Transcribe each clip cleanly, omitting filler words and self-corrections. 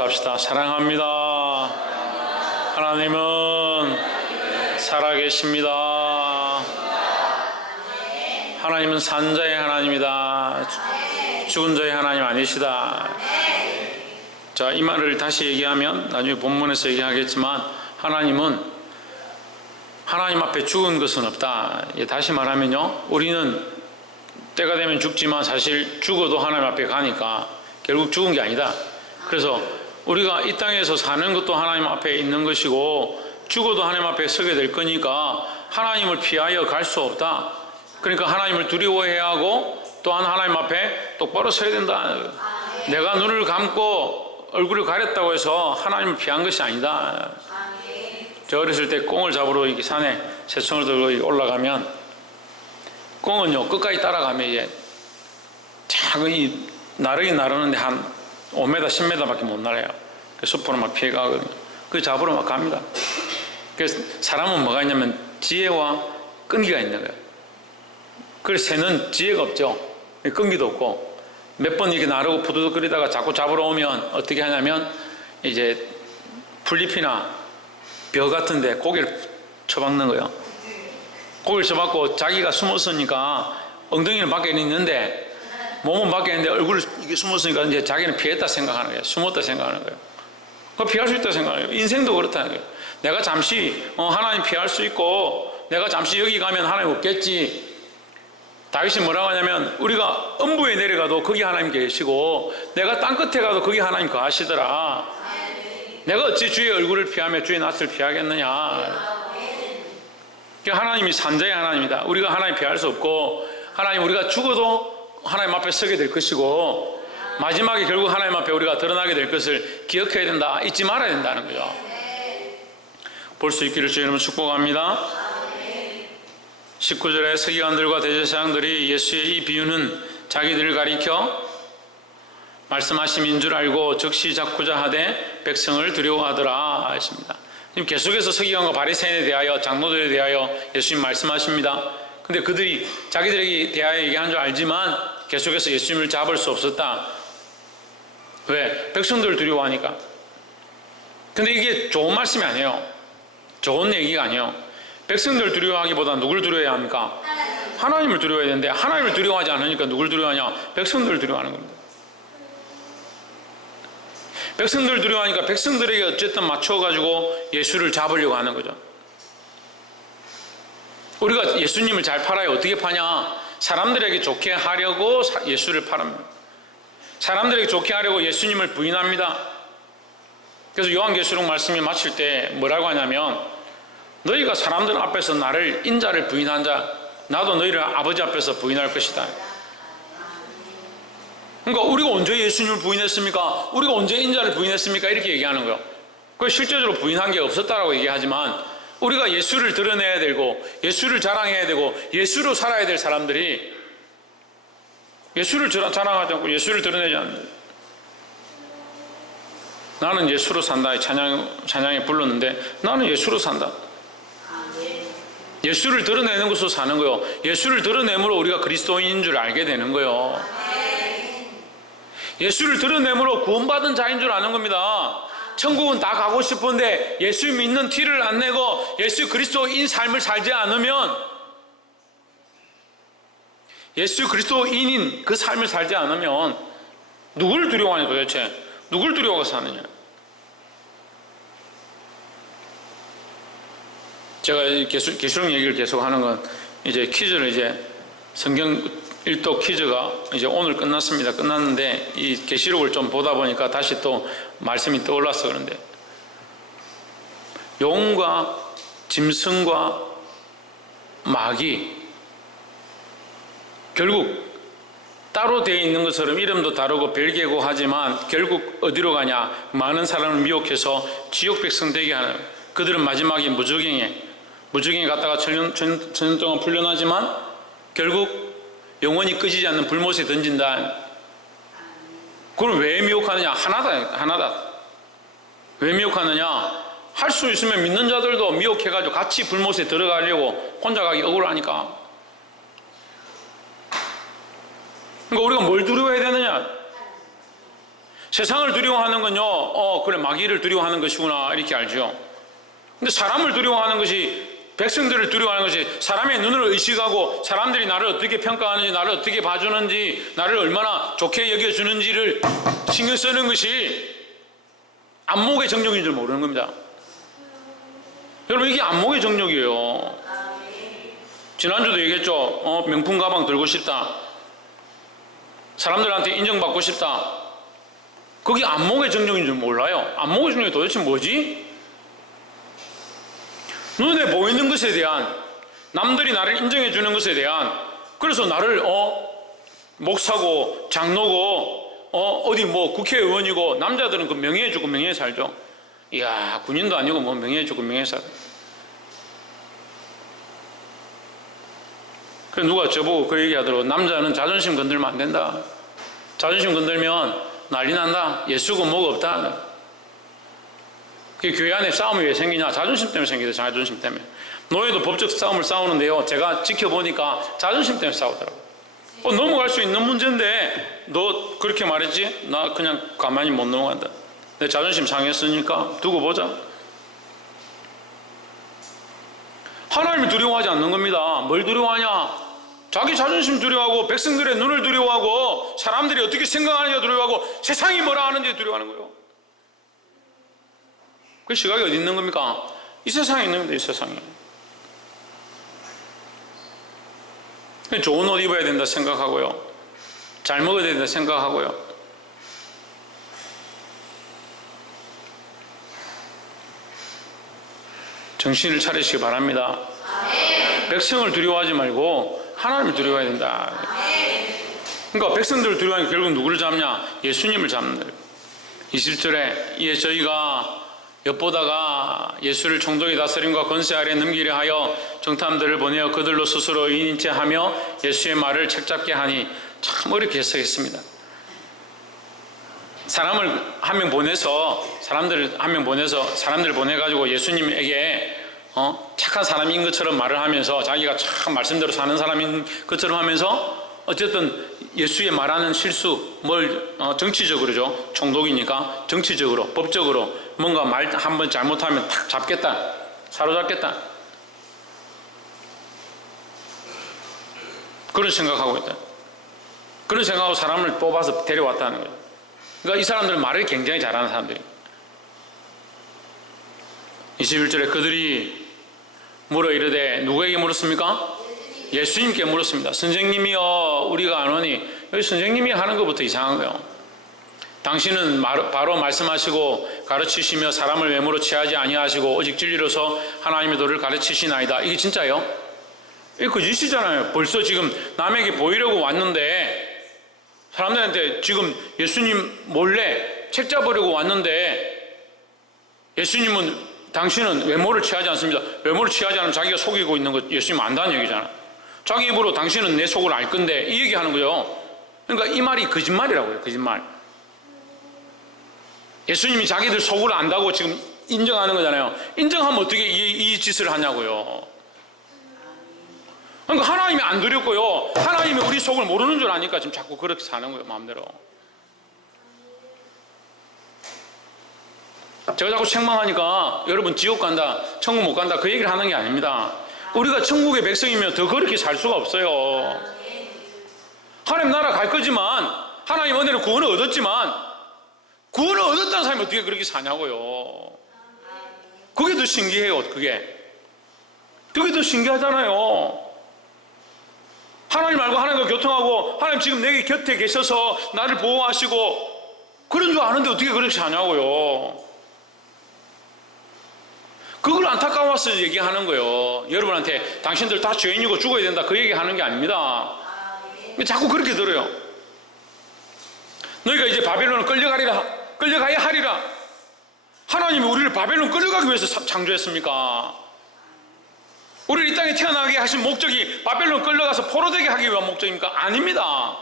합시다. 사랑합니다. 하나님은 살아계십니다. 하나님은 산 자의 하나님이다. 죽은 자의 하나님 아니시다. 자, 이 말을 다시 얘기하면 나중에 본문에서 얘기하겠지만 하나님은 하나님 앞에 죽은 것은 없다. 다시 말하면요, 우리는 때가 되면 죽지만 사실 죽어도 하나님 앞에 가니까 결국 죽은 게 아니다. 그래서 우리가 이 땅에서 사는 것도 하나님 앞에 있는 것이고 죽어도 하나님 앞에 서게 될 거니까 하나님을 피하여 갈 수 없다. 그러니까 하나님을 두려워해야 하고 또한 하나님 앞에 똑바로 서야 된다. 내가 눈을 감고 얼굴을 가렸다고 해서 하나님을 피한 것이 아니다. 저 어렸을 때 꽁을 잡으러 이렇게 산에 새총을 들고 올라가면 꽁은요 끝까지 따라가면 이제 작은 나르긴 나르는데 한 5m, 10m 밖에 못 날아요. 숲으로 막 피해가거든요. 그 잡으러 막 갑니다. 그래서 사람은 뭐가 있냐면 지혜와 끈기가 있는 거예요. 그래서 새는 지혜가 없죠. 끈기도 없고 몇 번 이렇게 나르고 푸드득거리다가 자꾸 잡으러 오면 어떻게 하냐면 이제 풀잎이나 벼 같은데 고개를 쳐박는 거예요. 고개를 쳐박고 자기가 숨었으니까 엉덩이는 밖에 있는데 몸은 밖에 있는데 얼굴을 이게 숨었으니까 이제 자기는 피했다 생각하는 거예요. 숨었다 생각하는 거예요. 그 피할 수 있다 생각하는 거예요. 인생도 그렇다는 거예요. 내가 잠시 하나님 피할 수 있고 내가 잠시 여기 가면 하나님 없겠지. 다윗이 뭐라고 하냐면 우리가 음부에 내려가도 거기 하나님 계시고 내가 땅끝에 가도 거기 하나님 거하시더라. 내가 어찌 주의 얼굴을 피하며 주의 낯을 피하겠느냐. 하나님이 산자의 하나님이다. 우리가 하나님 피할 수 없고 하나님 우리가 죽어도 하나님 앞에 서게 될 것이고 마지막에 결국 하나님 앞에 우리가 드러나게 될 것을 기억해야 된다. 잊지 말아야 된다는 거죠. 볼 수 있기를 주의 이름으로 축복합니다. 19절에 서기관들과 대제사장들이 예수의 이 비유는 자기들을 가리켜 말씀하심인 줄 알고 즉시 잡고자 하되 백성을 두려워하더라 했습니다. 지금 계속해서 서기관과 바리새인에 대하여 장로들에 대하여 예수님 말씀하십니다. 근데 그들이 자기들에게 대하여 얘기한 줄 알지만 계속해서 예수님을 잡을 수 없었다. 왜? 백성들을 두려워하니까. 근데 이게 좋은 말씀이 아니에요. 좋은 얘기가 아니에요. 백성들을 두려워하기보다 누굴 두려워해야 합니까? 하나님을 두려워해야 되는데 하나님을 두려워하지 않으니까 누굴 두려워하냐? 백성들을 두려워하는 겁니다. 백성들을 두려워하니까 백성들에게 어쨌든 맞춰가지고 예수를 잡으려고 하는 거죠. 우리가 예수님을 잘 팔아요. 어떻게 파냐? 사람들에게 좋게 하려고 예수를 팔합니다. 사람들에게 좋게 하려고 예수님을 부인합니다. 그래서 요한계시록 말씀이 마칠 때 뭐라고 하냐면 너희가 사람들 앞에서 나를 인자를 부인한 자 나도 너희를 아버지 앞에서 부인할 것이다. 그러니까 우리가 언제 예수님을 부인했습니까? 우리가 언제 인자를 부인했습니까? 이렇게 얘기하는 거예요. 그 실제적으로 부인한 게 없었다라고 얘기하지만 우리가 예수를 드러내야 되고 예수를 자랑해야 되고 예수로 살아야 될 사람들이 예수를 자랑하지 않고 예수를 드러내지 않는다. 나는 예수로 산다. 찬양에 불렀는데 나는 예수로 산다. 예수를 드러내는 것으로 사는 거예요. 예수를 드러내므로 우리가 그리스도인인 줄 알게 되는 거예요. 예수를 드러내므로 구원받은 자인 줄 아는 겁니다. 천국은 다 가고 싶은데 예수 믿는 티를 안 내고 예수 그리스도인 삶을 살지 않으면 예수 그리스도인인 그 삶을 살지 않으면 누굴 두려워하냐 도대체? 누굴 두려워가 사느냐? 제가 계시록 얘기를 계속 하는 건 이제 퀴즈를 이제 성경 1도 퀴즈가 이제 오늘 끝났습니다. 끝났는데 이 계시록을 좀 보다 보니까 다시 또 말씀이 떠올라서 그런데 용과 짐승과 마귀 결국 따로 되어 있는 것처럼 이름도 다르고 별개고 하지만 결국 어디로 가냐? 많은 사람을 미혹해서 지옥 백성 되게 하는 그들은 마지막에 무저갱에 갔다가 천년 동안 풀려나지만 결국 영원히 끄지지 않는 불못에 던진다. 그걸 왜 미혹하느냐? 하나다. 왜 미혹하느냐? 할 수 있으면 믿는 자들도 미혹해가지고 같이 불못에 들어가려고 혼자 가기 억울하니까. 그러니까 우리가 뭘 두려워해야 되느냐? 세상을 두려워하는 건요, 그래, 마귀를 두려워하는 것이구나, 이렇게 알죠. 근데 사람을 두려워하는 것이, 백성들을 두려워하는 것이, 사람의 눈을 의식하고 사람들이 나를 어떻게 평가하는지, 나를 어떻게 봐주는지, 나를 얼마나 좋게 여겨주는지를 신경 쓰는 것이 안목의 정력인 줄 모르는 겁니다. 여러분, 이게 안목의 정력이에요. 지난주도 얘기했죠. 명품 가방 들고 싶다, 사람들한테 인정받고 싶다. 그게 안목의 정력인 줄 몰라요. 안목의 정력이 도대체 뭐지? 눈에 보이는 것에 대한, 남들이 나를 인정해 주는 것에 대한, 그래서 나를 목사고 장로고 어디 뭐 국회의원이고, 남자들은 그 명예에 죽고 명예에 살죠. 이야, 군인도 아니고 뭐 명예에 죽고 명예에 살죠. 그래서 누가 저보고 그 얘기 하더라고. 남자는 자존심 건들면 안 된다. 자존심 건들면 난리 난다. 예수고 뭐가 없다. 그 교회 안에 싸움이 왜 생기냐? 자존심 때문에 생기죠. 자존심 때문에. 노예도 법적 싸움을 싸우는데요, 제가 지켜보니까 자존심 때문에 싸우더라고요. 넘어갈 수 있는 문제인데 너 그렇게 말했지? 나 그냥 가만히 못 넘어간다. 내 자존심 상했으니까 두고 보자. 하나님이 두려워하지 않는 겁니다. 뭘 두려워하냐? 자기 자존심 두려워하고, 백성들의 눈을 두려워하고, 사람들이 어떻게 생각하는지 두려워하고, 세상이 뭐라 하는지 두려워하는 거예요. 그 시각이 어디 있는 겁니까? 이 세상에 있는 겁니다. 이 세상에. 좋은 옷 입어야 된다 생각하고요, 잘 먹어야 된다 생각하고요, 정신을 차리시기 바랍니다. 백성을 두려워하지 말고 하나님을 두려워해야 된다. 그러니까 백성들을 두려워하니까 결국 누구를 잡냐? 예수님을 잡는 거예요. 20절에 저희가 엿보다가 예수를 총독의 다스림과 권세 아래 넘기려 하여 정탐들을 보내어 그들로 스스로 의인체 하며 예수의 말을 책잡게 하니, 참 어렵게 해석했습니다. 사람을 한 명 보내서, 사람들을 보내가지고 예수님에게 착한 사람인 것처럼 말을 하면서, 자기가 참 말씀대로 사는 사람인 것처럼 하면서, 어쨌든 예수의 말하는 실수, 정치적으로죠. 총독이니까 정치적으로, 법적으로 뭔가 말 한번 잘못하면 탁 잡겠다, 사로잡겠다, 그런 생각하고 있다. 그런 생각하고 사람을 뽑아서 데려왔다는 거예요. 그러니까 이 사람들은 말을 굉장히 잘하는 사람들이에요. 21절에 그들이 물어 이르되, 누구에게 물었습니까? 예수님께 물었습니다. 선생님이여, 우리가 아노니. 여기 선생님이 하는 것부터 이상한 거예요. 당신은 바로 말씀하시고 가르치시며 사람을 외모로 취하지 아니하시고 오직 진리로서 하나님의 도를 가르치시나이다. 이게 진짜요? 이게 거짓이잖아요. 벌써 지금 남에게 보이려고 왔는데, 사람들한테 지금 예수님 몰래 책 잡으려고 왔는데, 당신은 외모를 취하지 않습니다. 외모를 취하지 않으면 자기가 속이고 있는 것 예수님 안다는 얘기잖아. 자기 입으로 당신은 내 속을 알 건데, 이 얘기 하는 거예요. 그러니까 이 말이 거짓말이라고요. 거짓말. 예수님이 자기들 속을 안다고 지금 인정하는 거잖아요. 인정하면 어떻게 이 짓을 하냐고요. 그러니까 하나님이 안 두렵고요, 하나님이 우리 속을 모르는 줄 아니까 지금 자꾸 그렇게 사는 거예요. 마음대로. 제가 자꾸 책망하니까 여러분 지옥 간다, 천국 못 간다, 그 얘기를 하는 게 아닙니다. 우리가 천국의 백성이면 더 그렇게 살 수가 없어요. 하나님 나라 갈 거지만, 하나님 은혜로 구원을 얻었지만, 구원을 얻었다는 사람이 어떻게 그렇게 사냐고요. 그게 더 신기해요. 그게 더 신기하잖아요. 하나님 말고 하나님과 교통하고, 하나님 지금 내 곁에 계셔서 나를 보호하시고 그런 줄 아는데 어떻게 그렇게 사냐고요. 그걸 안타까워서 얘기하는 거예요. 여러분한테 당신들 다 죄인이고 죽어야 된다, 그 얘기하는 게 아닙니다. 자꾸 그렇게 들어요. 너희가 이제 바벨론을 끌려가야 하리라. 하나님이 우리를 바벨론 끌려가기 위해서 창조했습니까? 우리를 이 땅에 태어나게 하신 목적이 바벨론 끌려가서 포로되게 하기 위한 목적입니까? 아닙니다.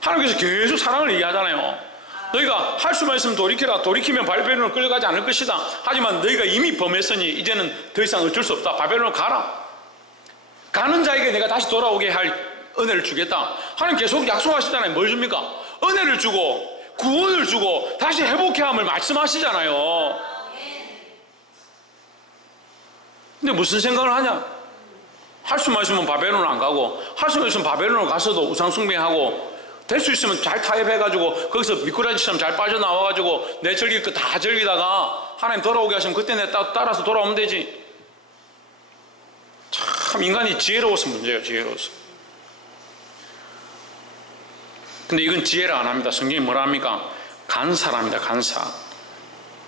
하나님께서 계속 사랑을 얘기하잖아요. 너희가 할 수만 있으면 돌이켜라. 돌이키면 바벨론을 끌려가지 않을 것이다. 하지만 너희가 이미 범했으니 이제는 더 이상 어쩔 수 없다. 바벨론을 가라. 가는 자에게 내가 다시 돌아오게 할 은혜를 주겠다. 하나님 계속 약속하시잖아요. 뭘 줍니까? 은혜를 주고 구원을 주고 다시 회복해 함을 말씀하시잖아요. 근데 무슨 생각을 하냐? 할 수만 있으면 바벨론 안 가고, 할 수만 있으면 바벨론 가서도 우상 숭배하고, 될 수 있으면 잘 타협해가지고 거기서 미꾸라지처럼 잘 빠져나와가지고 내 즐길 거 다 즐기다가 하나님 돌아오게 하시면 그때 내 따라서 돌아오면 되지. 참 인간이 지혜로워서 문제예요. 지혜로워서. 근데 이건 지혜를 안 합니다. 성경이 뭐라 합니까? 간사랍니다.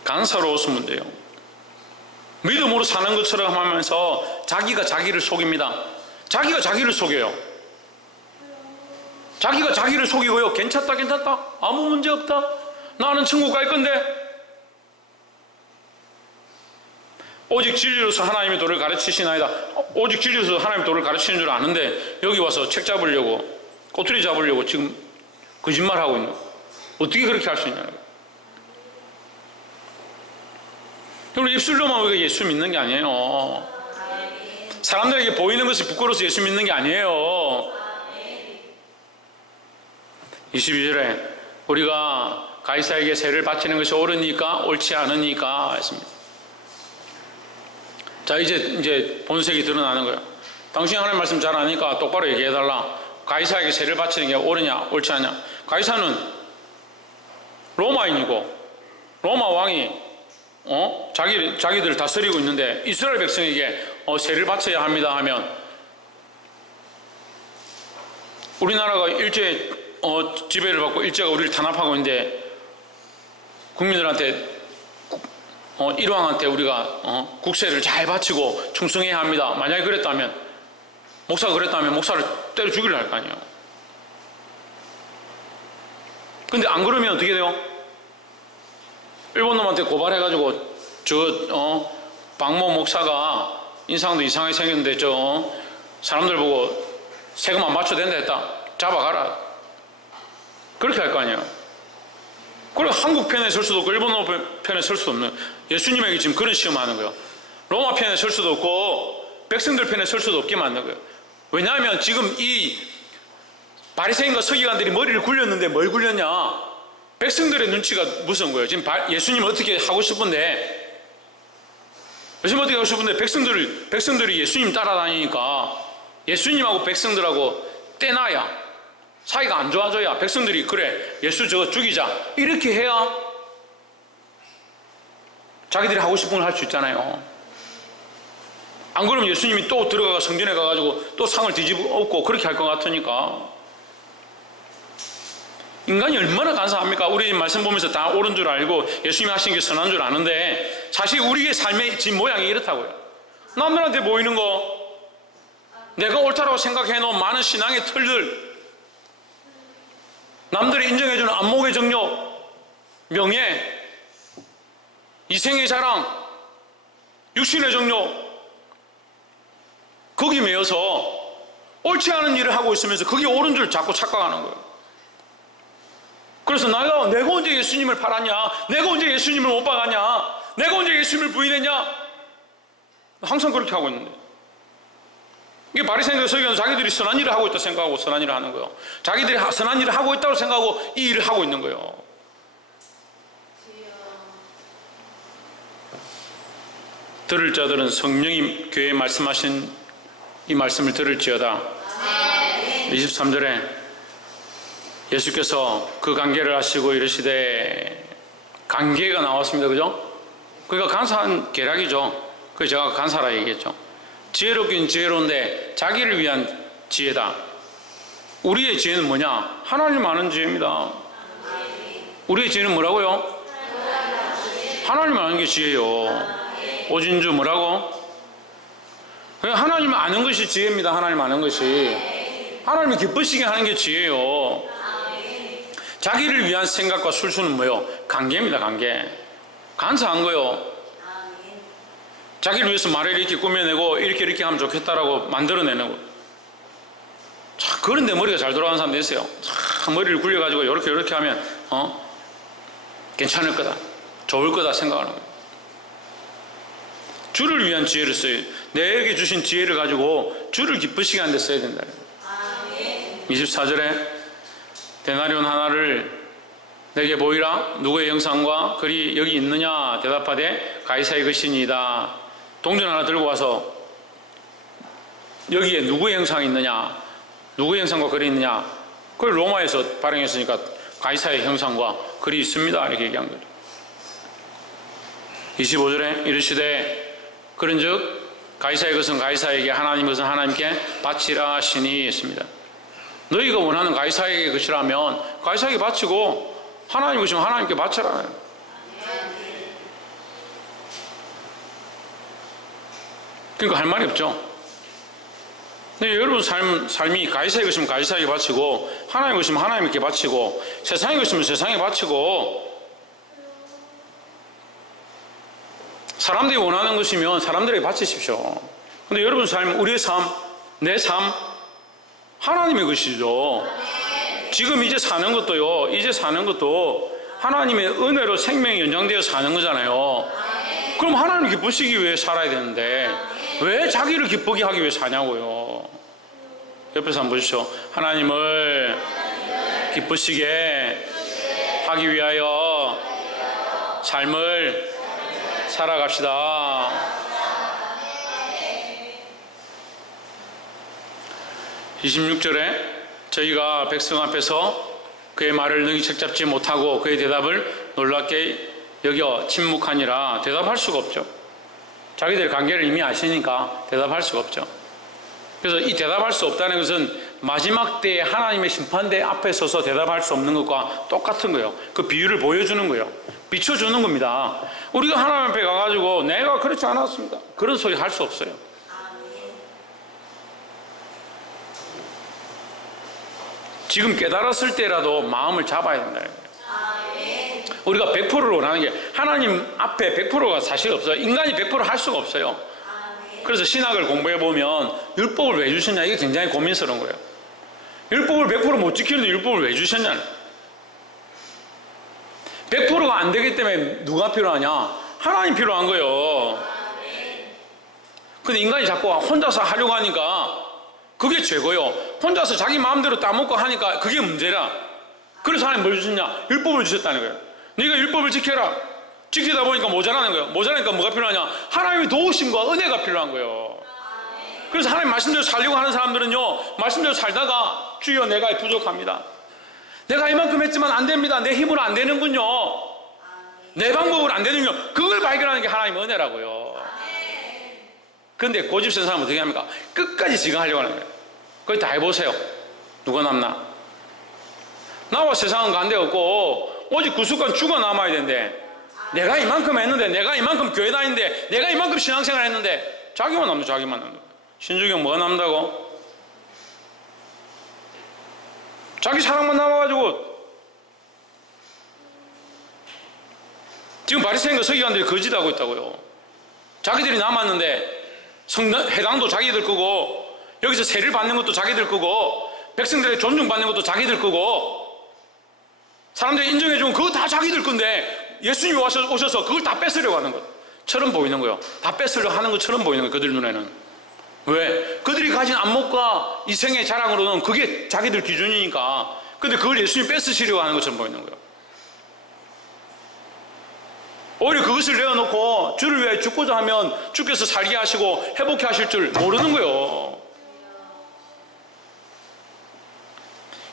간사로워서 문제예요. 믿음으로 사는 것처럼 하면서 자기가 자기를 속입니다. 자기가 자기를 속여요. 자기가 자기를 속이고요. 괜찮다 아무 문제 없다, 나는 천국 갈 건데, 오직 진리로서 하나님의 도를 가르치시나이다. 오직 진리로서 하나님의 도를 가르치는 줄 아는데 여기 와서 책 잡으려고, 꼬투리 잡으려고 지금 거짓말하고 있는 거예요. 어떻게 그렇게 할 수 있냐는 거예요. 여러분, 입술로만 우리가 예수 믿는 게 아니에요. 사람들에게 보이는 것이 부끄러워서 예수 믿는 게 아니에요. 22절에 우리가 가이사에게 세를 바치는 것이 옳으니까 옳지 않으니까 했습니다. 자, 이제 본색이 드러나는 거예요. 당신이 하나님 말씀 잘 아니까 똑바로 얘기해달라. 가이사에게 세를 바치는 게 옳으냐 옳지 않냐. 가이사는 로마인이고 로마 왕이 자기들 다스리고 있는데 이스라엘 백성에게 세를 바쳐야 합니다 하면, 우리나라가 일제 지배를 받고 일제가 우리를 탄압하고 있는데 국민들한테 일왕한테 우리가 국세를 잘 바치고 충성해야 합니다. 만약에 그랬다면, 목사가 그랬다면 목사를 때려 죽이려 할 거 아니에요. 근데 안 그러면 어떻게 돼요? 일본 놈한테 고발해가지고 박모 목사가 인상도 이상하게 생겼는데 사람들 보고 세금 안 맞춰도 된다 했다, 잡아가라, 그렇게 할 거 아니에요. 그리고 한국 편에 설 수도 없고 일본 편에 설 수도 없는, 예수님에게 지금 그런 시험을 하는 거예요. 로마 편에 설 수도 없고 백성들 편에 설 수도 없게 만든 거예요. 왜냐하면 지금 이 바리새인과 서기관들이 머리를 굴렸는데 뭘 굴렸냐? 백성들의 눈치가 무서운 거예요. 지금 예수님 어떻게 하고 싶은데, 백성들이 예수님 따라다니니까 예수님하고 백성들하고 떼놔야, 사이가 안 좋아져야 백성들이 그래 예수 저거 죽이자 이렇게 해야 자기들이 하고 싶은 걸 할 수 있잖아요. 안 그러면 예수님이 또 들어가서 성전에 가가지고 또 상을 뒤집어 그렇게 할 것 같으니까. 인간이 얼마나 간사합니까? 우리 말씀 보면서 다 옳은 줄 알고 예수님이 하신 게 선한 줄 아는데, 사실 우리의 삶의 진 모양이 이렇다고요. 남들한테 보이는 거, 내가 옳다라고 생각해 놓은 많은 신앙의 틀들, 남들이 인정해주는 안목의 정력, 명예, 이생의 자랑, 육신의 정력, 거기 매여서 옳지 않은 일을 하고 있으면서 그게 옳은 줄 자꾸 착각하는 거예요. 그래서 내가 언제 예수님을 팔았냐, 내가 언제 예수님을 못 박았냐, 내가 언제 예수님을 부인했냐, 항상 그렇게 하고 있는데, 이게 바리새인과 서기관은 자기들이 선한 일을 하고 있다고 생각하고 선한 일을 하는 거예요. 자기들이 선한 일을 하고 있다고 생각하고 이 일을 하고 있는 거예요. 들을 자들은 성령이 교회에 말씀하신 이 말씀을 들을지어다. 23절에 예수께서 그 관계를 하시고 이르시되, 관계가 나왔습니다. 그죠? 그러니까 간사한 계략이죠. 그래서 제가 간사라 얘기했죠. 지혜롭긴 지혜로운데 자기를 위한 지혜다. 우리의 지혜는 뭐냐? 하나님 아는 지혜입니다. 우리의 지혜는 뭐라고요? 하나님 아는 게 지혜요. 오진주 뭐라고? 하나님 아는 것이 지혜입니다. 하나님 아는 것이. 하나님이 기쁘시게 하는 게 지혜요. 자기를 위한 생각과 술수는 뭐요? 관계입니다. 관계. 간사한 거요. 자기를 위해서 말을 이렇게 꾸며내고 이렇게 하면 좋겠다라고 만들어내는 거. 자, 그런데 머리가 잘 돌아가는 사람도 있어요. 자, 머리를 굴려가지고 이렇게 하면 괜찮을 거다, 좋을 거다 생각하는 거예요. 주를 위한 지혜를 써요. 내게 주신 지혜를 가지고 주를 기쁘시게 하는 데 써야 된다. 24절에 데나리온 하나를 내게 보이라. 누구의 형상과 글이 여기 있느냐? 대답하되 가이사의 것이니이다. 동전 하나 들고 와서 여기에 누구의 형상이 있느냐? 누구의 형상과 글이 있느냐? 그걸 로마에서 발행했으니까 가이사의 형상과 글이 있습니다. 이렇게 얘기한 거죠. 25절에 이르시되 그런즉 가이사의 것은 가이사에게, 하나님의 것은 하나님께 바치라 하시니 했습니다. 너희가 원하는 가이사에게 것이라면 가이사에게 바치고 하나님의 것이면 하나님께 바쳐라. 그러니까 할 말이 없죠. 근데 여러분 삶이 가이사의 것이면 가이사에게 바치고 하나님의 것이면 하나님께 바치고 세상의 것이면 세상에 바치고 사람들이 원하는 것이면 사람들에게 바치십시오. 근데 여러분 삶, 우리의 삶, 내 삶 하나님의 것이죠. 지금 이제 사는 것도요, 이제 사는 것도 하나님의 은혜로 생명이 연장되어 사는 거잖아요. 그럼 하나님 기쁘시기 위해 살아야 되는데 왜 자기를 기쁘게 하기 위해 사냐고요. 옆에서 한번 보십시오. 하나님을 기쁘시게 하기 위하여 삶을 살아갑시다. 26절에 저희가 백성 앞에서 그의 말을 능히 책잡지 못하고 그의 대답을 놀랍게 여겨 침묵하니라. 대답할 수가 없죠. 자기들의 관계를 이미 아시니까 대답할 수가 없죠. 그래서 이 대답할 수 없다는 것은 마지막 때에 하나님의 심판대 앞에 서서 대답할 수 없는 것과 똑같은 거예요. 그 비유를 보여주는 거예요. 비춰주는 겁니다. 우리가 하나님 앞에 가가지고 내가 그렇지 않았습니다, 그런 소리 할 수 없어요. 지금 깨달았을 때라도 마음을 잡아야 된다는 거예요. 우리가 100%를 원하는 게 하나님 앞에 100%가 사실 없어요. 인간이 100% 할 수가 없어요. 그래서 신학을 공부해보면 율법을 왜 주셨냐, 이게 굉장히 고민스러운 거예요. 율법을 100% 못 지키는데 율법을 왜 주셨냐. 100%가 안 되기 때문에 누가 필요하냐? 하나님 필요한 거예요. 근데 인간이 자꾸 혼자서 하려고 하니까 그게 죄고요. 혼자서 자기 마음대로 따먹고 하니까 그게 문제라. 그래서 하나님 뭘 주셨냐? 율법을 주셨다는 거예요. 네가 율법을 지켜라. 지키다 보니까 모자라는 거예요. 모자라니까 뭐가 필요하냐? 하나님의 도우심과 은혜가 필요한 거예요. 그래서 하나님 말씀대로 살려고 하는 사람들은요, 말씀대로 살다가 주여 내가 부족합니다, 내가 이만큼 했지만 안 됩니다, 내 힘으로 안 되는군요, 내 방법으로 안 되는군요. 그걸 발견하는 게 하나님의 은혜라고요. 그런데 고집센 사람은 어떻게 합니까? 끝까지 지가 하려고 하는 거예요. 거기 다 해보세요. 누가 남나? 나와 세상은 관계없고 오직 구속관 죽어 남아야 되는데, 내가 이만큼 했는데, 내가 이만큼 교회 다니는데, 내가 이만큼 신앙생활 했는데 자기만 남는, 자기만 남는. 신주경 뭐가 남다고? 자기 사랑만 남아가지고. 지금 바리새인과 서기관들이 거짓하고 있다고요. 자기들이 남았는데 해당도 자기들 거고, 여기서 세를 받는 것도 자기들 거고, 백성들의 존중받는 것도 자기들 거고, 사람들이 인정해주면 그거 다 자기들 건데 예수님이 오셔서 그걸 다 뺏으려고 하는 것처럼 보이는 거예요. 다 뺏으려고 하는 것처럼 보이는 거예요, 그들 눈에는. 왜? 그들이 가진 안목과 이생의 자랑으로는 그게 자기들 기준이니까. 근데 그걸 예수님이 뺏으시려고 하는 것처럼 보이는 거예요. 오히려 그것을 내어놓고 주를 위해 죽고자 하면 주께서 살게 하시고 회복해 하실 줄 모르는 거예요.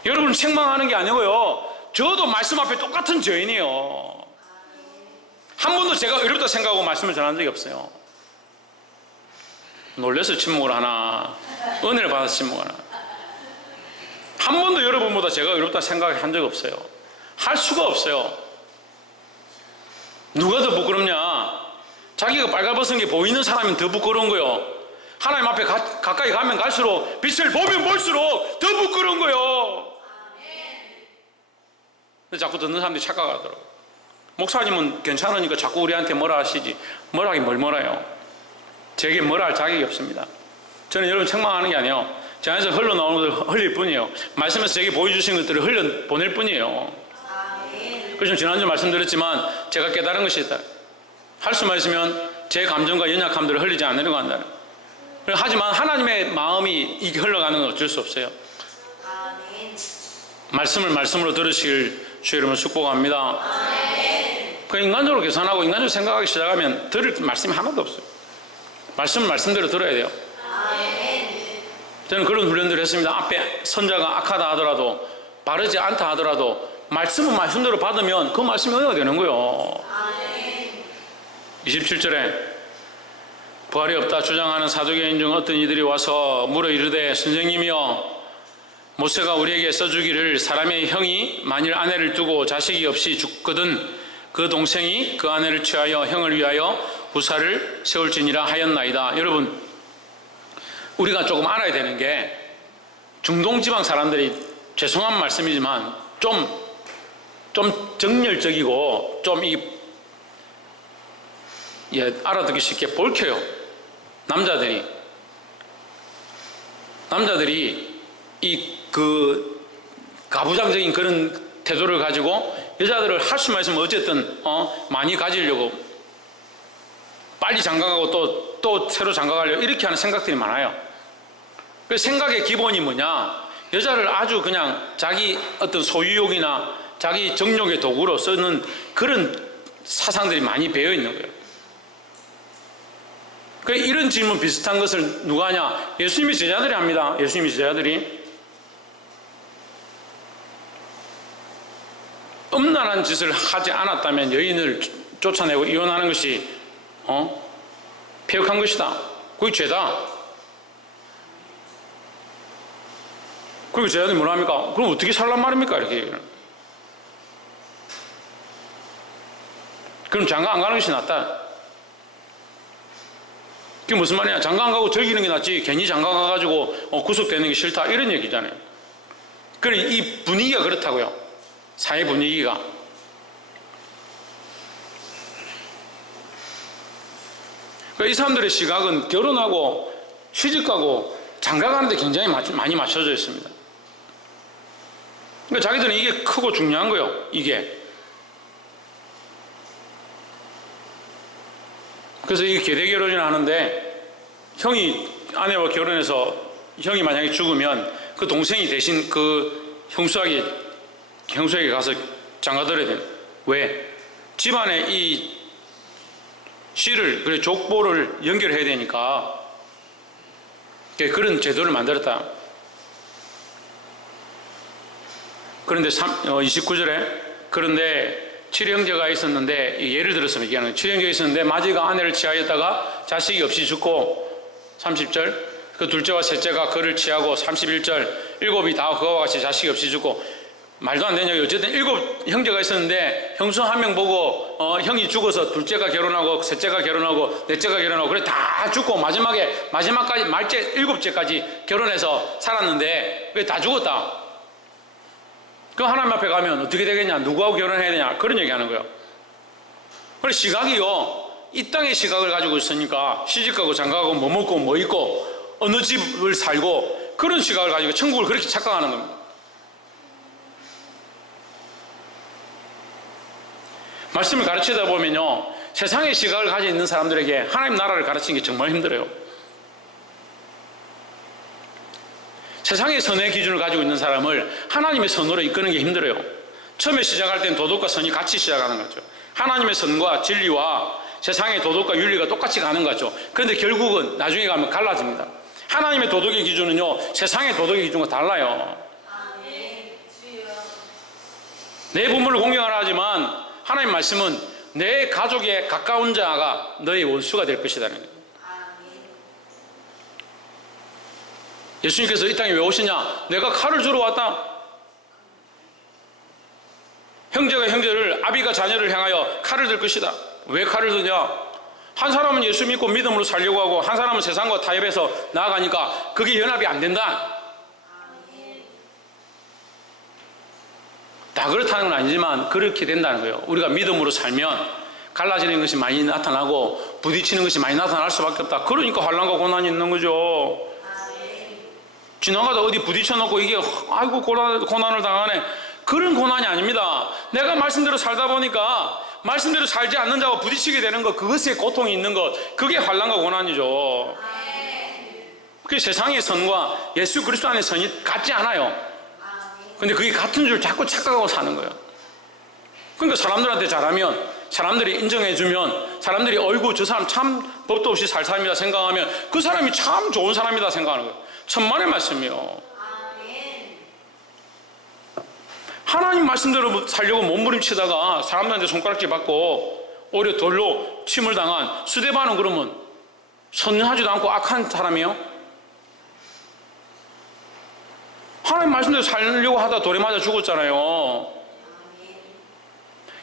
여러분 책망하는 게 아니고요, 저도 말씀 앞에 똑같은 죄인이에요. 한 번도 제가 어렵다 생각하고 말씀을 전한 적이 없어요. 놀래서 침묵을 하나, 은혜를 받아서 침묵을 하나. 한 번도 여러분보다 제가 어렵다 생각한 적이 없어요. 할 수가 없어요. 누가 더 부끄럽냐? 자기가 빨가벗은 게 보이는 사람이 더 부끄러운 거예요. 하나님 앞에 가까이 가면 갈수록, 빛을 보면 볼수록 더 부끄러운 거예요. 근데 자꾸 듣는 사람들이 착각하더라고요. 목사님은 괜찮으니까 자꾸 우리한테 뭐라 하시지. 뭐라 하긴 뭘 뭐라요. 제게 뭐라 할 자격이 없습니다. 저는 여러분 책망하는 게 아니에요. 제 안에서 흘러나오는 것을 흘릴 뿐이에요. 말씀에서 제게 보여주신 것들을 흘려보낼 뿐이에요. 그래서 지난주 말씀드렸지만 제가 깨달은 것이 있다. 할 수만 있으면 제 감정과 연약함들을 흘리지 않으려고 한다. 하지만 하나님의 마음이 이게 흘러가는 건 어쩔 수 없어요. 말씀으로 들으시길 주 이름으로 축복합니다. 그 인간적으로 계산하고 인간적으로 생각하기 시작하면 들을 말씀이 하나도 없어요. 말씀은 말씀대로 들어야 돼요. 저는 그런 훈련들을 했습니다. 앞에 선자가 악하다 하더라도, 바르지 않다 하더라도 말씀은 말씀대로 받으면 그 말씀이 은혜가 되는 거예요. 27절에 부활이 없다 주장하는 사두개인 중 어떤 이들이 와서 물어 이르되 선생님이여, 모세가 우리에게 써주기를 사람의 형이 만일 아내를 두고 자식이 없이 죽거든 그 동생이 그 아내를 취하여 형을 위하여 후사를 세울지니라 하였나이다. 여러분, 우리가 조금 알아야 되는 게, 중동지방 사람들이, 죄송한 말씀이지만 좀 정열적이고 좀 알아듣기 쉽게 볼켜요. 남자들이 가부장적인 그런 태도를 가지고 여자들을 할 수만 있으면 어쨌든 많이 가지려고 빨리 장가가고 또 새로 장가가려고 이렇게 하는 생각들이 많아요. 그 생각의 기본이 뭐냐? 여자를 아주 그냥 자기 어떤 소유욕이나 자기 정욕의 도구로 쓰는 그런 사상들이 많이 배어 있는 거예요. 이런 질문 비슷한 것을 누가 하냐? 예수님의 제자들이 합니다. 예수님의 제자들이 음란한 짓을 하지 않았다면 여인을 쫓아내고 이혼하는 것이 폐역한 것이다. 그게 죄다. 그리고 제자들이 뭐라 합니까? 그럼 어떻게 살란 말입니까? 이렇게 얘기해요. 그럼 장가 안 가는 것이 낫다. 그게 무슨 말이냐? 장가 안 가고 즐기는 게 낫지 괜히 장가 가가지고 구속되는 게 싫다 이런 얘기잖아요. 그래, 이 분위기가 그렇다고요. 사회 분위기가. 그러니까 이 사람들의 시각은 결혼하고 시집가고 장가 가는데 굉장히 많이 맞춰져 있습니다. 그러니까 자기들은 이게 크고 중요한 거예요. 이게. 그래서 이게 계대 결혼을 하는데, 형이 아내와 결혼해서 형이 만약에 죽으면 그 동생이 대신 그 형수에게 가서 장가들어야 돼요. 왜? 집안에 이 씨를, 그래 족보를 연결해야 되니까 그런 제도를 만들었다. 그런데 29절에 그런데 7형제가 있었는데, 예를 들어서 얘기하는 거예요. 7형제가 있었는데 마지가 아내를 취하였다가 자식이 없이 죽고, 30절 그 둘째와 셋째가 그를 취하고, 31절 일곱이 다 그와 같이 자식이 없이 죽고. 말도 안 되냐고요. 어쨌든 7 형제가 있었는데 형수 한 명 보고 형이 죽어서 둘째가 결혼하고 셋째가 결혼하고 넷째가 결혼하고 그래 다 죽고 마지막까지 말째 7째까지 결혼해서 살았는데 왜 다 죽었다? 그 하나님 앞에 가면 어떻게 되겠냐? 누구하고 결혼해야 되냐? 그런 얘기하는 거예요. 그래서 시각이요, 이 땅의 시각을 가지고 있으니까 시집가고 장가가고 뭐 먹고 뭐 입고 어느 집을 살고 그런 시각을 가지고 천국을 그렇게 착각하는 겁니다. 말씀을 가르치다 보면요, 세상의 시각을 가지고 있는 사람들에게 하나님 나라를 가르치는 게 정말 힘들어요. 세상의 선의 기준을 가지고 있는 사람을 하나님의 선으로 이끄는 게 힘들어요. 처음에 시작할 땐 도덕과 선이 같이 시작하는 거죠. 하나님의 선과 진리와 세상의 도덕과 윤리가 똑같이 가는 거죠. 그런데 결국은 나중에 가면 갈라집니다. 하나님의 도덕의 기준은요, 세상의 도덕의 기준과 달라요. 내 부모를 공경하라 하지만 하나님 말씀은 내 가족에 가까운 자가 너의 원수가 될 것이라는 거예요. 예수님께서 이 땅에 왜 오시냐? 내가 칼을 주러 왔다. 형제가 형제를, 아비가 자녀를 향하여 칼을 들 것이다. 왜 칼을 드냐? 한 사람은 예수 믿고 믿음으로 살려고 하고 한 사람은 세상과 타협해서 나아가니까 그게 연합이 안 된다. 다 그렇다는 건 아니지만 그렇게 된다는 거예요. 우리가 믿음으로 살면 갈라지는 것이 많이 나타나고 부딪히는 것이 많이 나타날 수밖에 없다. 그러니까 환난과 고난이 있는 거죠. 지나가다 어디 부딪혀놓고 이게 아이고 고난을 당하네, 그런 고난이 아닙니다. 내가 말씀대로 살다 보니까 말씀대로 살지 않는 자와 부딪히게 되는 것, 그것에 고통이 있는 것, 그게 환난과 고난이죠. 그 세상의 선과 예수 그리스도 안의 선이 같지 않아요. 근데 그게 같은 줄 자꾸 착각하고 사는 거예요. 그러니까 사람들한테 잘하면, 사람들이 인정해주면, 사람들이 어이구 저 사람 참 법도 없이 살 사람이다 생각하면 그 사람이 참 좋은 사람이다 생각하는 거예요. 천만의 말씀이요. 하나님 말씀대로 살려고 몸부림치다가 사람들한테 손가락질 받고 오히려 돌로 침을 당한 스데반은 그러면 선하지도 않고 악한 사람이에요? 하나님 말씀대로 살려고 하다 돌에 맞아 죽었잖아요.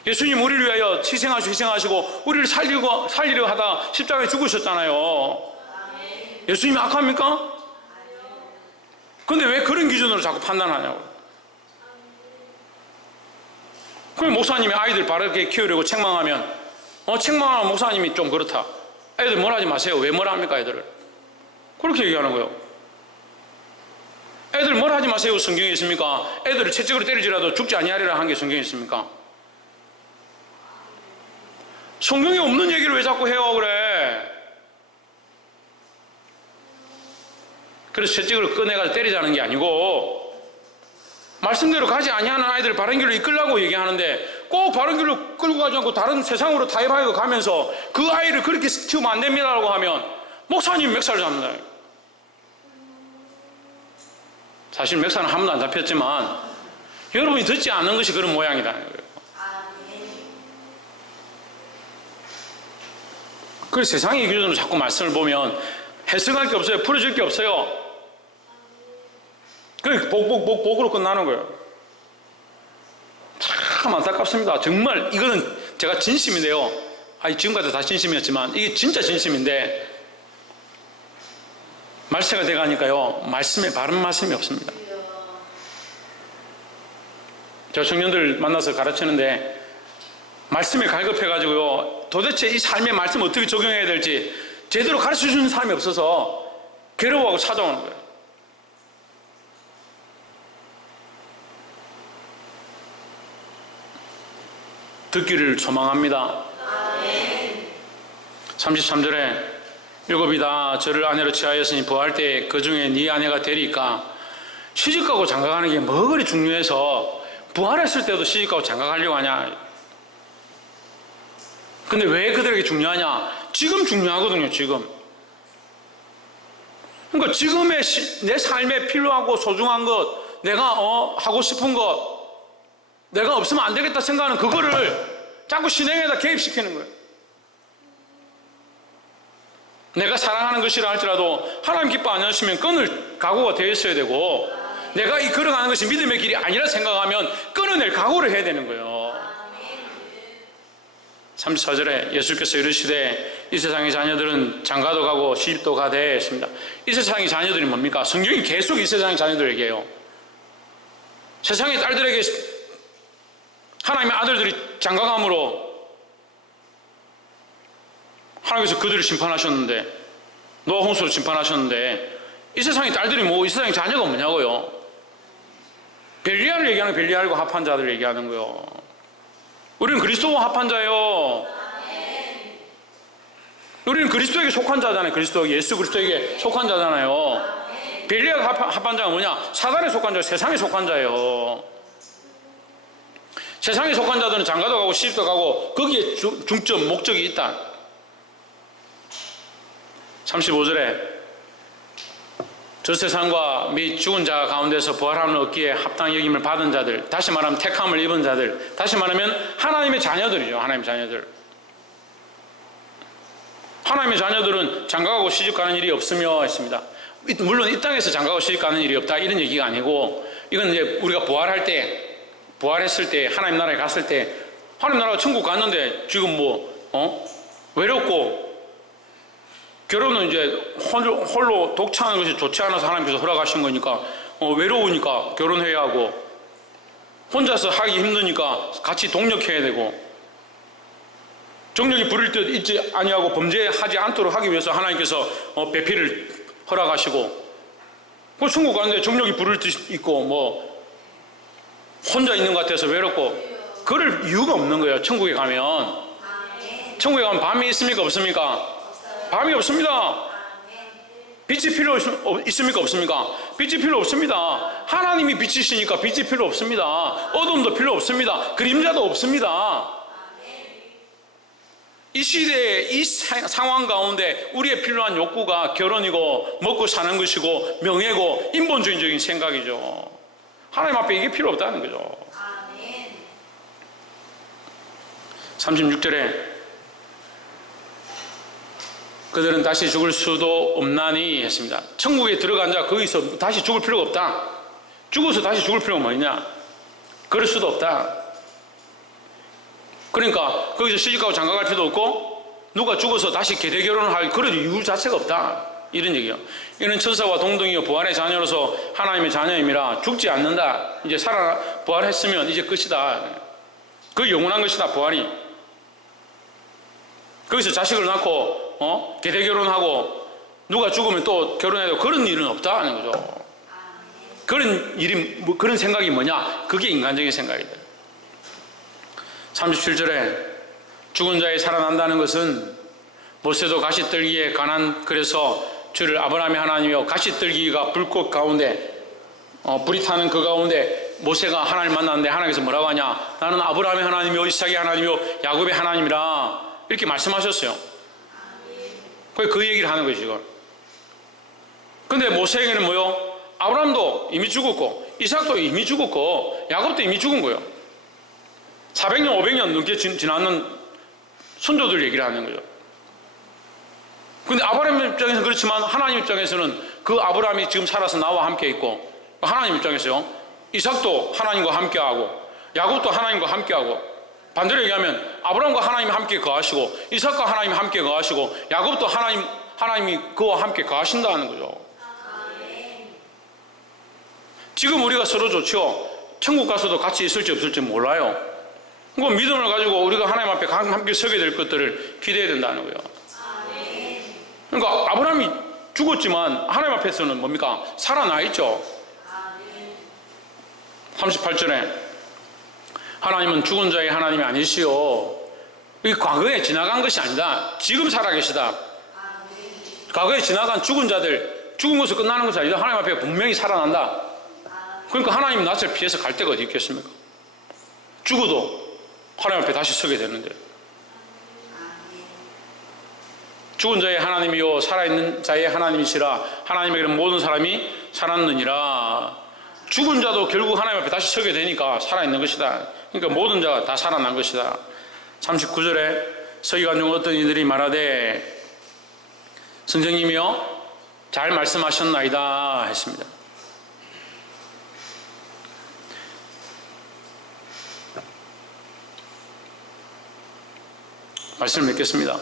예수님 우리를 위하여 희생하시고 우리를 살리려 하다 십자가에 죽으셨잖아요. 예수님이 악합니까? 근데 왜 그런 기준으로 자꾸 판단하냐고. 그럼 목사님이 아이들 바르게 키우려고 책망하면 책망하는 목사님이 좀 그렇다. 애들 뭘 하지 마세요. 왜 뭘 합니까 애들을? 그렇게 얘기하는 거예요. 애들 뭘 하지 마세요 성경에 있습니까? 애들을 채찍으로 때리지라도 죽지 아니하리라 한 게 성경에 있습니까? 성경에 없는 얘기를 왜 자꾸 해요 그래? 그래서 채찍을 꺼내가지고 때리자는 게 아니고 말씀대로 가지 아니하는 아이들을 바른 길로 이끌라고 얘기하는데 꼭 바른 길로 끌고 가지 않고 다른 세상으로 타협하여 가면서 그 아이를 그렇게 키우면 안 됩니다라고 하면 목사님 멱살 잡는다. 사실 멱살은 한 번도 안 잡혔지만 여러분이 듣지 않는 것이 그런 모양이다. 그래서 세상의 기준으로 자꾸 말씀을 보면 해석할 게 없어요. 풀어줄 게 없어요. 그냥 복으로 끝나는 거예요. 참 안타깝습니다. 정말 이거는 제가 진심인데요. 지금까지 다 진심이었지만 이게 진짜 진심인데 말세가 돼가니까요. 말씀에 바른 말씀이 없습니다. 제가 청년들 만나서 가르치는데 말씀에 갈급해가지고요. 도대체 이 삶의 말씀을 어떻게 적용해야 될지 제대로 가르쳐주는 사람이 없어서 괴로워하고 찾아오는 거예요. 듣기를 소망합니다. 33절에 일곱이 다 저를 아내로 취하였으니 부활 때 그 중에 네 아내가 되리까. 시집가고 장가가는 게 뭐 그리 중요해서 부활했을 때도 시집가고 장가가려고 하냐. 근데 왜 그들에게 중요하냐? 지금 중요하거든요. 지금. 그러니까 지금의 내 삶에 필요하고 소중한 것, 내가 하고 싶은 것, 내가 없으면 안 되겠다 생각하는 그거를 자꾸 신행에다 개입시키는 거예요. 내가 사랑하는 것이라 할지라도 하나님 기뻐 안 하시면 끊을 각오가 되어 있어야 되고, 내가 이 걸어가는 것이 믿음의 길이 아니라 생각하면 끊어낼 각오를 해야 되는 거예요. 34절에 예수께서 이르시되 이 세상의 자녀들은 장가도 가고 시집도 가되 했습니다. 이 세상의 자녀들이 뭡니까? 성경이 계속 이 세상의 자녀들 얘기해요. 세상의 딸들에게 하나님의 아들들이 장가감으로 하나님께서 그들을 심판하셨는데, 노아 홍수로 심판하셨는데, 이 세상의 딸들이 이 세상의 자녀가 뭐냐고요? 벨리알을 얘기하는 벨리알과 합한 자들 얘기하는 거요. 우리는 그리스도와 합한 자예요. 우리는 그리스도에게 속한 자잖아요. 예수 그리스도에게 속한 자잖아요. 벨리알과 합한 자가 뭐냐? 사단에 속한 자, 세상에 속한 자예요. 세상에 속한 자들은 장가도 가고 시집도 가고 거기에 중점, 목적이 있다. 35절에 저 세상과 및 죽은 자 가운데서 부활함을 얻기에 합당 여김을 받은 자들, 다시 말하면 택함을 입은 자들, 다시 말하면 하나님의 자녀들이죠. 하나님의 자녀들. 하나님의 자녀들은 장가가고 시집가는 일이 없으며 했습니다. 물론 이 땅에서 장가가고 시집가는 일이 없다 이런 얘기가 아니고, 이건 이제 우리가 부활했을 때 하나님 나라에 갔을 때, 하나님 나라가 천국 갔는데 지금 외롭고 결혼은 이제 홀로 독차하는 것이 좋지 않아서 하나님께서 허락하신 거니까 외로우니까 결혼해야 하고, 혼자서 하기 힘드니까 같이 동력해야 되고, 정력이 부릴 듯 있지 아니하고 범죄하지 않도록 하기 위해서 하나님께서 배필을 허락하시고, 그 천국 가는데 정력이 부릴 듯 있고 혼자 있는 것 같아서 외롭고, 그럴 이유가 없는 거예요. 천국에 가면 밤이 있습니까 없습니까? 밤이 없습니다. 빛이 필요 있습니까? 없습니까? 빛이 필요 없습니다. 하나님이 빛이시니까 빛이 필요 없습니다. 어둠도 필요 없습니다. 그림자도 없습니다. 이 시대에 이 상황 가운데 우리의 필요한 욕구가 결혼이고 먹고 사는 것이고 명예고 인본주의적인 생각이죠. 하나님 앞에 이게 필요 없다는 거죠. 36절에 그들은 다시 죽을 수도 없나니 했습니다. 천국에 들어간 자 거기서 다시 죽을 필요가 없다. 죽어서 다시 죽을 필요가 뭐냐? 그럴 수도 없다. 그러니까 거기서 시집가고 장가갈 필요도 없고 누가 죽어서 다시 계대 결혼을 할 그런 이유 자체가 없다. 이런 얘기요. 이는 천사와 동등이요 부활의 자녀로서 하나님의 자녀임이라 죽지 않는다. 이제 부활했으면 이제 끝이다. 그 영원한 것이다. 부활이. 거기서 자식을 낳고 계대 결혼하고 누가 죽으면 또 결혼해도 그런 일은 없다는 거죠. 그런 일이 그런 생각이 뭐냐? 그게 인간적인 생각이다. 37절에 죽은 자의 살아난다는 것은 모세도 가시떨기에 가난 그래서 주를 아브라함의 하나님이요 가시떨기가 불꽃 가운데 불이 타는 그 가운데 모세가 하나님 만났는데 하나님께서 뭐라고 하냐? 나는 아브라함의 하나님이요 이삭의 하나님이요 야곱의 하나님이라 이렇게 말씀하셨어요. 그 얘기를 하는 거죠 지금. 근데 모세에게는 뭐요? 아브라함도 이미 죽었고 이삭도 이미 죽었고 야곱도 이미 죽은 거예요. 400년 500년 넘게 지나는 선조들 얘기를 하는 거죠. 근데 아브라함 입장에서는 그렇지만 하나님 입장에서는 그 아브라함이 지금 살아서 나와 함께 있고 하나님 입장에서요 이삭도 하나님과 함께하고 야곱도 하나님과 함께하고 반대로 얘기하면 아브라함과 하나님이 함께 거하시고 이삭과 하나님이 함께 거하시고 야곱도 하나님이 그와 함께 거하신다는 거죠. 지금 우리가 서로 좋죠. 천국 가서도 같이 있을지 없을지 몰라요. 그 믿음을 가지고 우리가 하나님 앞에 함께 서게 될 것들을 기대해야 된다는 거예요. 그러니까 아브라함이 죽었지만 하나님 앞에서는 뭡니까? 살아나 있죠. 38절에 하나님은 죽은 자의 하나님이 아니시오. 이 과거에 지나간 것이 아니다. 지금 살아계시다. 과거에 지나간 죽은 자들 죽은 것으로 끝나는 것이 아니다. 하나님 앞에 분명히 살아난다. 그러니까 하나님 낯을 피해서 갈 데가 어디 있겠습니까? 죽어도 하나님 앞에 다시 서게 되는데 죽은 자의 하나님이요 살아있는 자의 하나님이시라 하나님에게는 모든 사람이 살았느니라. 죽은 자도 결국 하나님 앞에 다시 서게 되니까 살아있는 것이다. 그러니까 모든 자가 다 살아난 것이다. 39절에 서기관 중 어떤 이들이 말하되 선생님이요 잘 말씀하셨나이다 했습니다. 말씀을 맺겠습니다.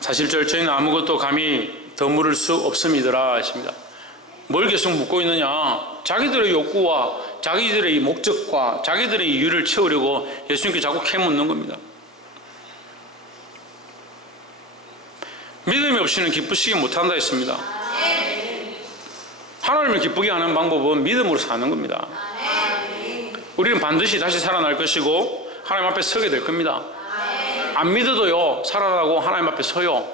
40절 저희는 아무것도 감히 더 물을 수 없음이더라 했습니다. 뭘 계속 묻고 있느냐? 자기들의 욕구와 자기들의 목적과 자기들의 이유를 채우려고 예수님께 자꾸 캐묻는 겁니다. 믿음이 없이는 기쁘시기 못한다 했습니다. 하나님을 기쁘게 하는 방법은 믿음으로 사는 겁니다. 우리는 반드시 다시 살아날 것이고 하나님 앞에 서게 될 겁니다. 안 믿어도요 살아나고 하나님 앞에 서요.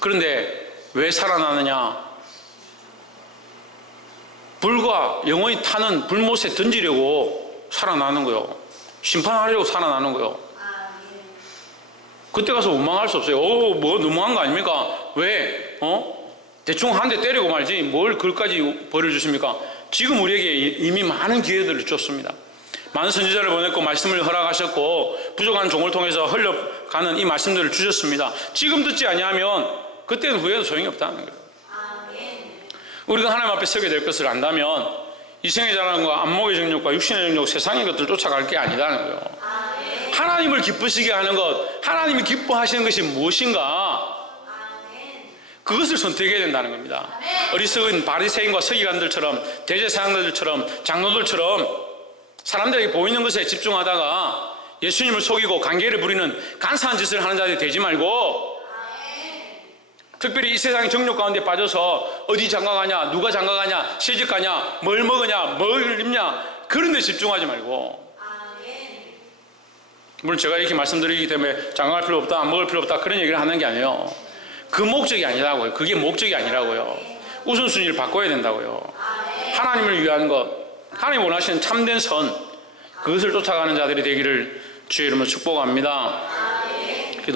그런데 왜 살아나느냐? 불과 영원히 타는 불못에 던지려고 살아나는 거요. 심판하려고 살아나는 거요. 그때 가서 원망할 수 없어요. 뭐 너무한 거 아닙니까? 왜? 대충 한 대 때리고 말지 뭘 그것까지 벌을 주십니까? 지금 우리에게 이미 많은 기회들을 줬습니다. 많은 선지자를 보냈고 말씀을 허락하셨고 부족한 종을 통해서 흘려가는 이 말씀들을 주셨습니다. 지금 듣지 아니하면 그때는 후회도 소용이 없다는 거예요. 우리가 하나님 앞에 서게 될 것을 안다면 이생의 자랑과 안목의 정욕과 육신의 정욕 세상의 것들을 쫓아갈 게 아니라는 거예요. 하나님을 기쁘시게 하는 것, 하나님이 기뻐하시는 것이 무엇인가? 그것을 선택해야 된다는 겁니다. 어리석은 바리새인과 서기관들처럼 대제사장들처럼 장로들처럼 사람들에게 보이는 것에 집중하다가 예수님을 속이고 관계를 부리는 간사한 짓을 하는 자들이 되지 말고 특별히 이 세상의 정욕 가운데 빠져서 어디 장가가냐, 누가 장가가냐, 시집가냐, 뭘 먹으냐, 뭘 입냐 그런 데 집중하지 말고 물론 제가 이렇게 말씀드리기 때문에 장가갈 필요 없다, 먹을 필요 없다 그런 얘기를 하는 게 아니에요. 그 목적이 아니라고요. 그게 목적이 아니라고요. 우선순위를 바꿔야 된다고요. 하나님을 위한 것, 하나님 원하시는 참된 선, 그것을 쫓아가는 자들이 되기를 주의 이름으로 축복합니다.